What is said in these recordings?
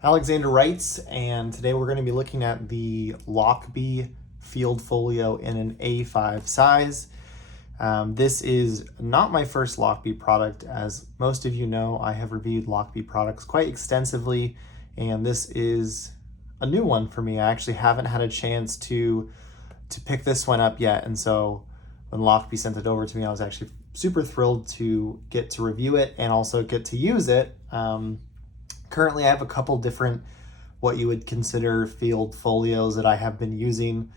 Alexander writes, and today we're going to be looking at the Lochby Field Folio in an A5 size. This is not my first Lochby product. As most of you know, I have reviewed Lochby products quite extensively, and this is a new one for me. I actually haven't had a chance to pick this one up yet, and so when Lochby sent it over to me, I was actually super thrilled to get to review it and also get to use it. Currently, I have a couple different what you would consider field folios that I have been using.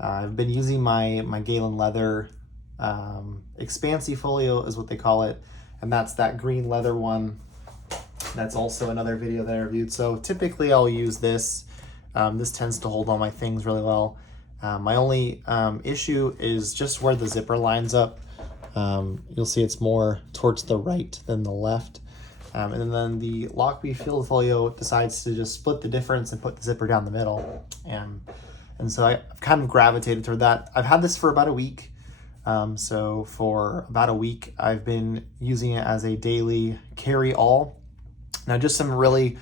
I've been using my Galen leather expansive folio is what they call it, and that's that green leather one. That's also another video that I reviewed. So typically I'll use this. This tends to hold all my things really well. My only issue is just where the zipper lines up. You'll see it's more towards the right than the left. And then the Lochby Field Folio decides to just split the difference and put the zipper down the middle. And so I've kind of gravitated toward that. I've had this for about a week. So for about a week, I've been using it as a daily carry-all. Now, just some really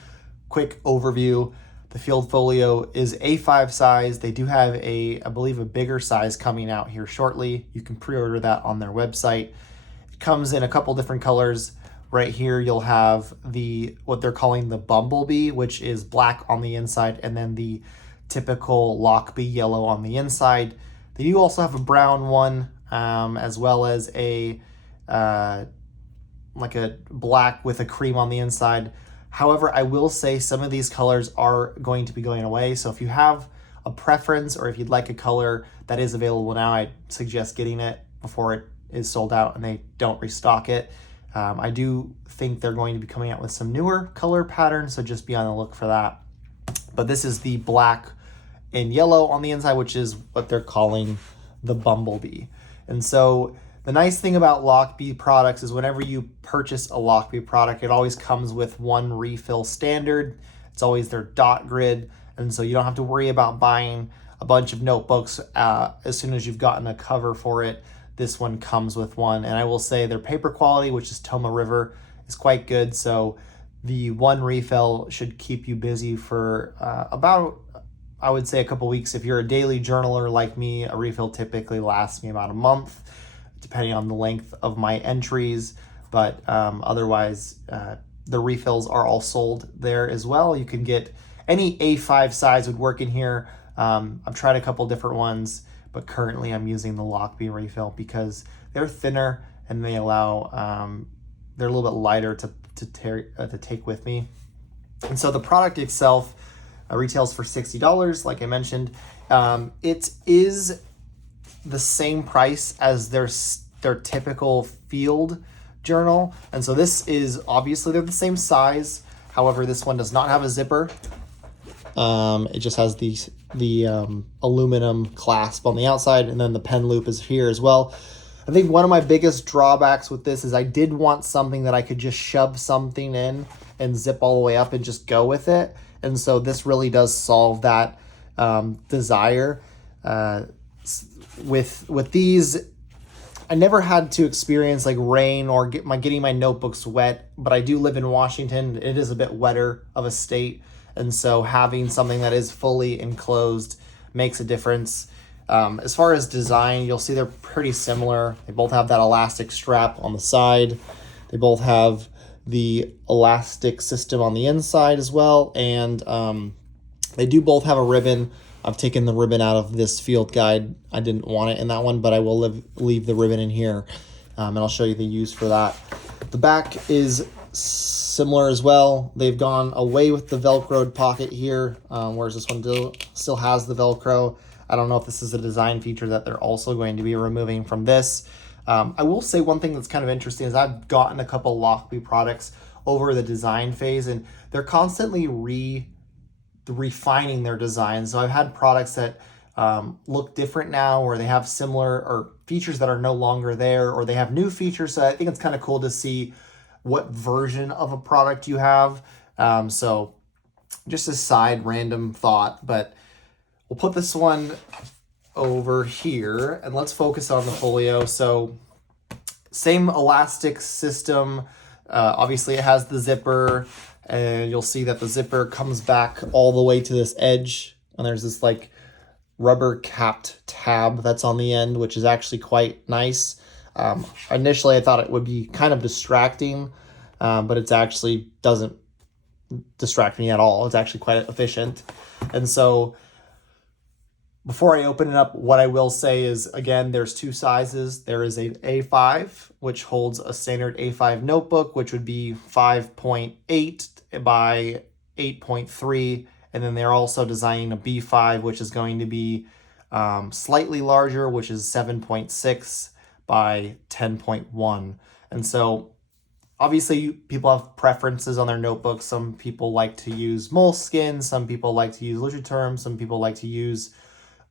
quick overview. The Field Folio is A5 size. They do have I believe a bigger size coming out here shortly. You can pre-order that on their website. It comes in a couple different colors. Right here, you'll have what they're calling the Bumblebee, which is black on the inside, and then the typical Lochby yellow on the inside. They do also have a brown one, as well as like a black with a cream on the inside. However, I will say some of these colors are going to be going away. So if you have a preference or if you'd like a color that is available now, I suggest getting it before it is sold out and they don't restock it. I do think they're going to be coming out with some newer color patterns, so just be on the look for that. But this is the black and yellow on the inside, which is what they're calling the Bumblebee. And so the nice thing about Lochby products is whenever you purchase a Lochby product, it always comes with one refill standard. It's always their dot grid, and so you don't have to worry about buying a bunch of notebooks as soon as you've gotten a cover for it. This one comes with one, and I will say their paper quality, which is Toma River, is quite good. So the one refill should keep you busy for about, I would say, a couple weeks. If you're a daily journaler like me, a refill typically lasts me about a month, depending on the length of my entries. But otherwise, the refills are all sold there as well. You can get any A5 size would work in here. I've tried a couple different ones, but currently I'm using the Lochby refill because they're thinner and they allow, they're a little bit lighter to take with me. And so the product itself retails for $60, like I mentioned. It is the same price as their typical field journal. And so this is, obviously they're the same size. However, this one does not have a zipper. It just has the aluminum clasp on the outside, and then the pen loop is here as well. I think one of my biggest drawbacks with this is I did want something that I could just shove something in and zip all the way up and just go with it. And so this really does solve that desire. With these, I never had to experience like rain or getting my notebooks wet, but I do live in Washington. It is a bit wetter of a state. And so having something that is fully enclosed makes a difference. As far as design, you'll see they're pretty similar. They both have that elastic strap on the side. They both have the elastic system on the inside as well. And they do both have a ribbon. I've taken the ribbon out of this field guide. I didn't want it in that one, but I will leave the ribbon in here. And I'll show you the use for that. The back is similar as well. They've gone away with the Velcroed pocket here, whereas this one still has the Velcro. I don't know if this is a design feature that they're also going to be removing from this. I will say one thing that's kind of interesting is I've gotten a couple Lochby products over the design phase, and they're constantly refining their design. So I've had products that look different now, or they have similar or features that are no longer there, or they have new features. So I think it's kind of cool to see what version of a product you have. So just a side random thought, but we'll put this one over here and let's focus on the folio. So same elastic system. Obviously it has the zipper, And you'll see that the zipper comes back all the way to this edge, and there's this like rubber capped tab that's on the end, which is actually quite nice. Initially I thought it would be kind of distracting, but it's actually doesn't distract me at all. It's actually quite efficient. And so before I open it up, what I will say is, again, there's two sizes. There is a A5, which holds a standard A5 notebook, which would be 5.8 by 8.3. And then they're also designing a B5, which is going to be slightly larger, which is 7.6 by 10.1. And so obviously people have preferences on their notebooks. Some people like to use moleskin, some people like to use Liturterm, some people like to use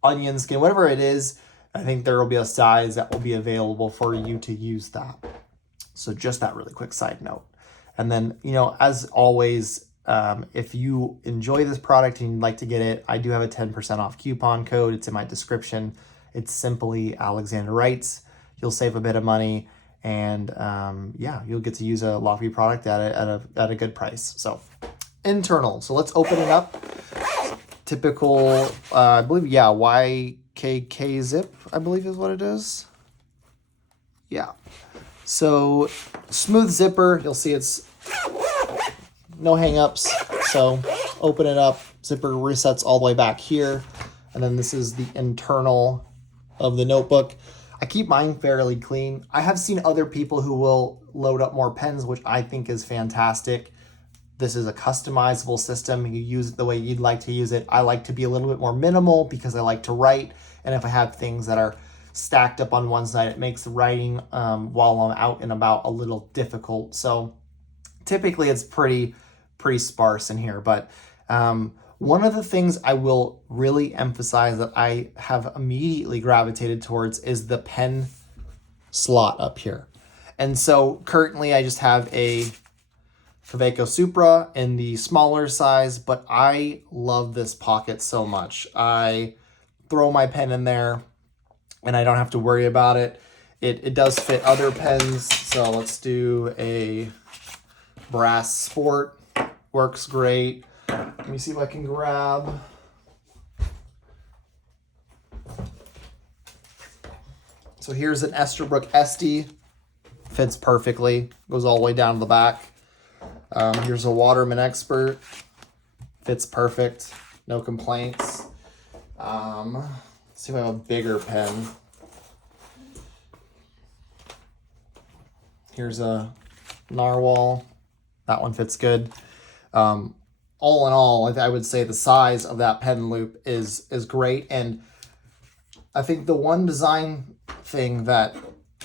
onion skin, whatever it is. I think there will be a size that will be available for you to use that. So just that really quick side note. And then, as always, if you enjoy this product and you'd like to get it, I do have a 10% off coupon code. It's in my description. It's simply Alexander Wrights. You'll save a bit of money, and you'll get to use a Lochby product at a good price. So internal. So let's open it up. Typical, I believe, YKK zip, I believe is what it is. Yeah. So smooth zipper. You'll see it's no hang-ups. So open it up. Zipper resets all the way back here. And then this is the internal of the notebook. I keep mine fairly clean. I have seen other people who will load up more pens, which I think is fantastic. This is a customizable system. You use it the way you'd like to use it. I like to be a little bit more minimal because I like to write. And if I have things that are stacked up on one side, it makes the writing while I'm out and about a little difficult. So typically it's pretty sparse in here. But one of the things I will really emphasize that I have immediately gravitated towards is the pen slot up here. And so currently I just have a Kaweco Supra in the smaller size, but I love this pocket so much. I throw my pen in there and I don't have to worry about it. It does fit other pens. So let's do a Brass Sport. Works great. Let me see if I can grab. So here's an Esterbrook Esty. Fits perfectly. Goes all the way down to the back. Here's a Waterman Expert. Fits perfect. No complaints. Let's see if I have a bigger pen. Here's a Narwhal. That one fits good. All in all, I would say the size of that pen loop is great. And I think the one design thing that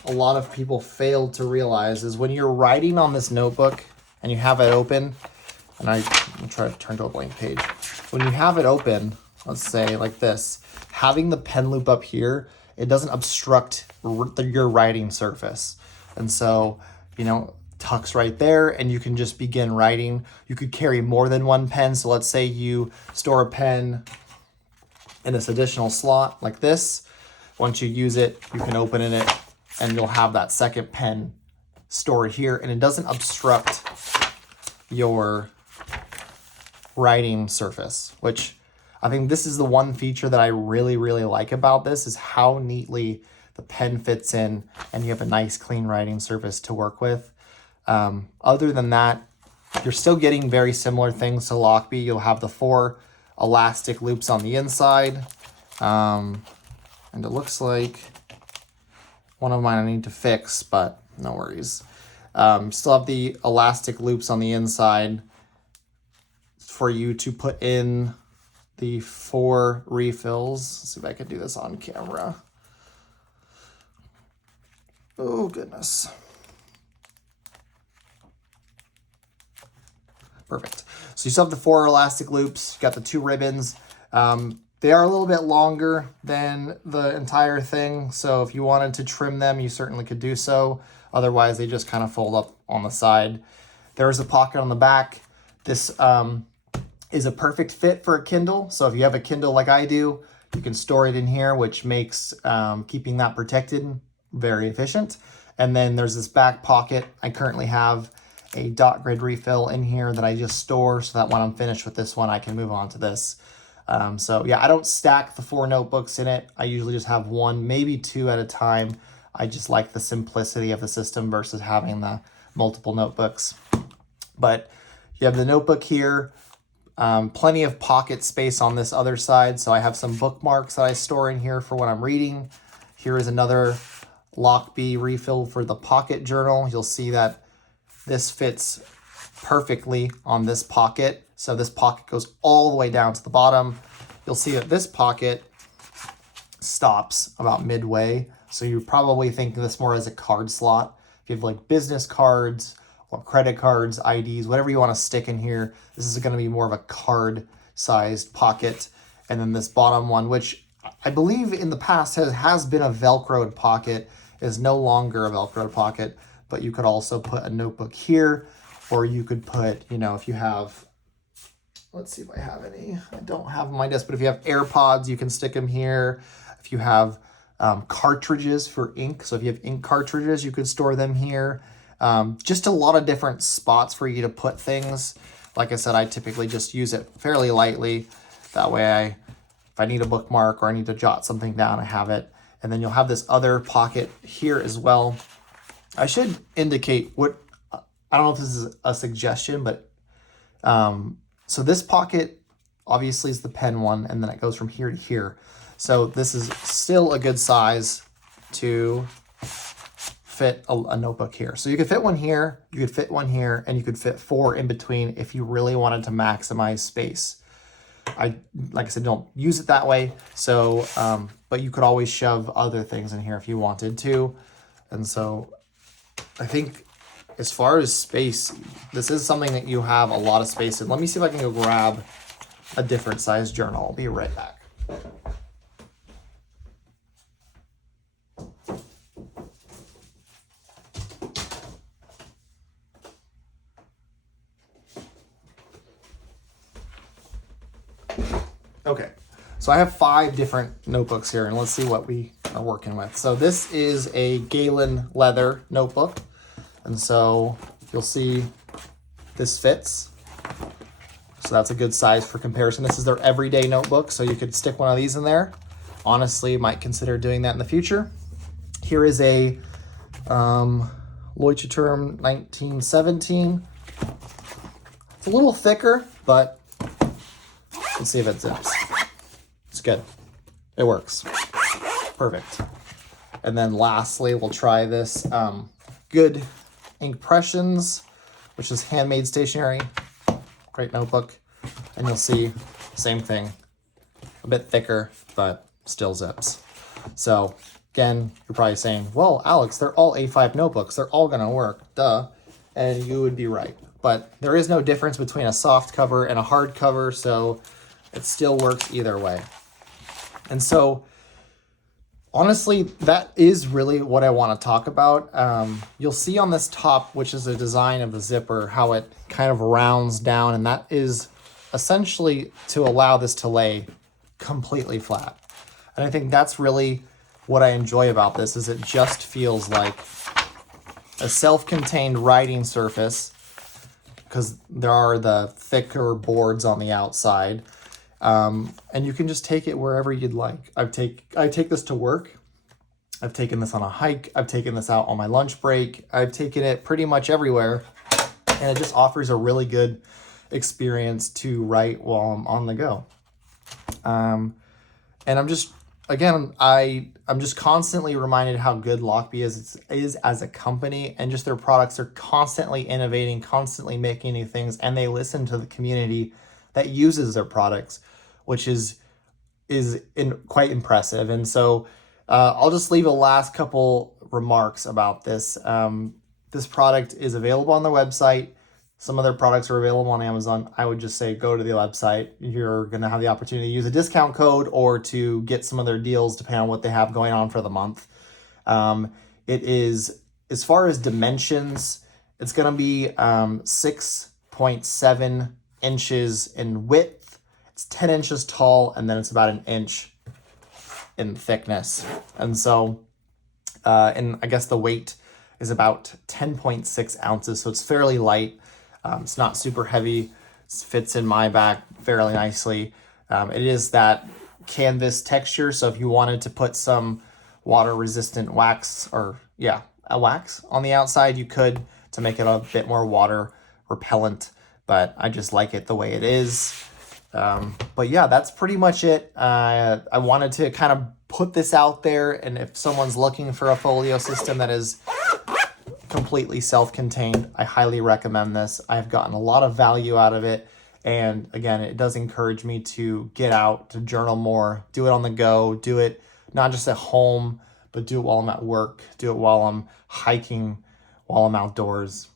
a lot of people fail to realize is when you're writing on this notebook and you have it open, and I'm try to turn to a blank page. When you have it open, let's say like this, having the pen loop up here, it doesn't obstruct your writing surface. And so, tucks right there and you can just begin writing. You could carry more than one pen. So let's say you store a pen in this additional slot like this. Once you use it, you can open it and you'll have that second pen stored here, and it doesn't obstruct your writing surface, which I think this is the one feature that I really, really like about this, is how neatly the pen fits in and you have a nice clean writing surface to work with. Other than that, you're still getting very similar things to Lochby. You'll have the 4 elastic loops on the inside. And it looks like one of mine I need to fix, but no worries. Still have the elastic loops on the inside for you to put in the 4 refills. Let's see if I can do this on camera. Oh, goodness. Perfect. So you still have the 4 elastic loops. You got the 2 ribbons. They are a little bit longer than the entire thing, so if you wanted to trim them, you certainly could do so. Otherwise, they just kind of fold up on the side. There's a pocket on the back. This is a perfect fit for a Kindle. So if you have a Kindle like I do, you can store it in here, which makes keeping that protected very efficient. And then there's this back pocket. I currently have a dot grid refill in here that I just store so that when I'm finished with this one, I can move on to this. So yeah, I don't stack the 4 notebooks in it. I usually just have 1, maybe 2 at a time. I just like the simplicity of the system versus having the multiple notebooks. But you have the notebook here, plenty of pocket space on this other side. So I have some bookmarks that I store in here for when I'm reading. Here is another Lochby refill for the pocket journal. You'll see that this fits perfectly on this pocket. So this pocket goes all the way down to the bottom. You'll see that this pocket stops about midway. So you're probably thinking this more as a card slot. If you have like business cards or credit cards, IDs, whatever you want to stick in here, this is going to be more of a card sized pocket. And then this bottom one, which I believe in the past has been a Velcroed pocket, is no longer a Velcroed pocket, but you could also put a notebook here, or you could put, you know, if you have, let's see if I have any, I don't have on my desk, but if you have AirPods, you can stick them here. If you have cartridges for ink, so if you have ink cartridges, you could store them here. Just a lot of different spots for you to put things. Like I said, I typically just use it fairly lightly. That way if I need a bookmark or I need to jot something down, I have it. And then you'll have this other pocket here as well. I should indicate what, I don't know if this is a suggestion, but so this pocket obviously is the pen one, and then it goes from here to here. So this is still a good size to fit a notebook here. So you could fit one here, you could fit one here, and you could fit 4 in between if you really wanted to maximize space. Like I said, don't use it that way. So, but you could always shove other things in here if you wanted to. And so I think as far as space, this is something that you have a lot of space in. Let me see if I can go grab a different size journal. I'll be right back. Okay, so I have 5 different notebooks here, and let's see what we are working with. So this is a Galen leather notebook, and so you'll see this fits. So that's a good size for comparison. This is their everyday notebook, so you could stick one of these in there. Honestly, might consider doing that in the future. Here is a Leuchtturm 1917. It's a little thicker, but let's see if it zips. It's good. It works. Perfect. And then lastly, we'll try this Good Impressions, which is handmade stationery. Great notebook. And you'll see, same thing. A bit thicker, but still zips. So again, you're probably saying, well, Alex, they're all A5 notebooks. They're all going to work. Duh. And you would be right. But there is no difference between a soft cover and a hard cover, so it still works either way. And so, honestly, that is really what I want to talk about. You'll see on this top, which is a design of the zipper, how it kind of rounds down, and that is essentially to allow this to lay completely flat. And I think that's really what I enjoy about this, is it just feels like a self-contained writing surface, because there are the thicker boards on the outside. And you can just take it wherever you'd like. I take this to work. I've taken this on a hike. I've taken this out on my lunch break. I've taken it pretty much everywhere. And it just offers a really good experience to write while I'm on the go. And I'm just, again, I'm just constantly reminded how good Lochby is as a company, and just their products are constantly innovating, constantly making new things, and they listen to the community that uses their products, which is quite impressive. And so I'll just leave a last couple remarks about this. This product is available on their website. Some of their products are available on Amazon. I would just say go to the website. You're going to have the opportunity to use a discount code or to get some of their deals depending on what they have going on for the month. It is, as far as dimensions, it's going to be 6.7 inches in width. It's 10 inches tall, and then it's about 1 inch in thickness. And so, and I guess the weight is about 10.6 ounces, so it's fairly light. It's not super heavy. It fits in my bag fairly nicely. It is that canvas texture, so if you wanted to put some water resistant wax, or yeah, a wax on the outside, you could, to make it a bit more water repellent, but I just like it the way it is. But yeah, that's pretty much it. I wanted to kind of put this out there, and if someone's looking for a folio system that is completely self-contained, I highly recommend this. I've gotten a lot of value out of it, and again, it does encourage me to get out, to journal more, do it on the go, do it not just at home, but do it while I'm at work, do it while I'm hiking, while I'm outdoors.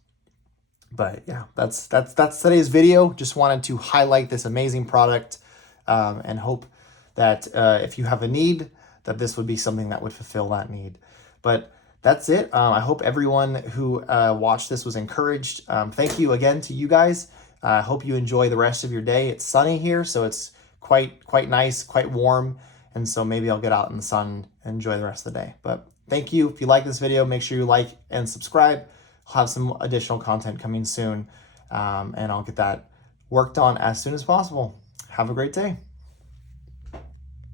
But yeah, that's today's video. Just wanted to highlight this amazing product, and hope that if you have a need, that this would be something that would fulfill that need. But that's it. I hope everyone who watched this was encouraged. Thank you again to you guys. I hope you enjoy the rest of your day. It's sunny here, so it's quite nice, quite warm. And so maybe I'll get out in the sun and enjoy the rest of the day. But thank you. If you like this video, make sure you like and subscribe. I'll have some additional content coming soon, and I'll get that worked on as soon as possible. Have a great day.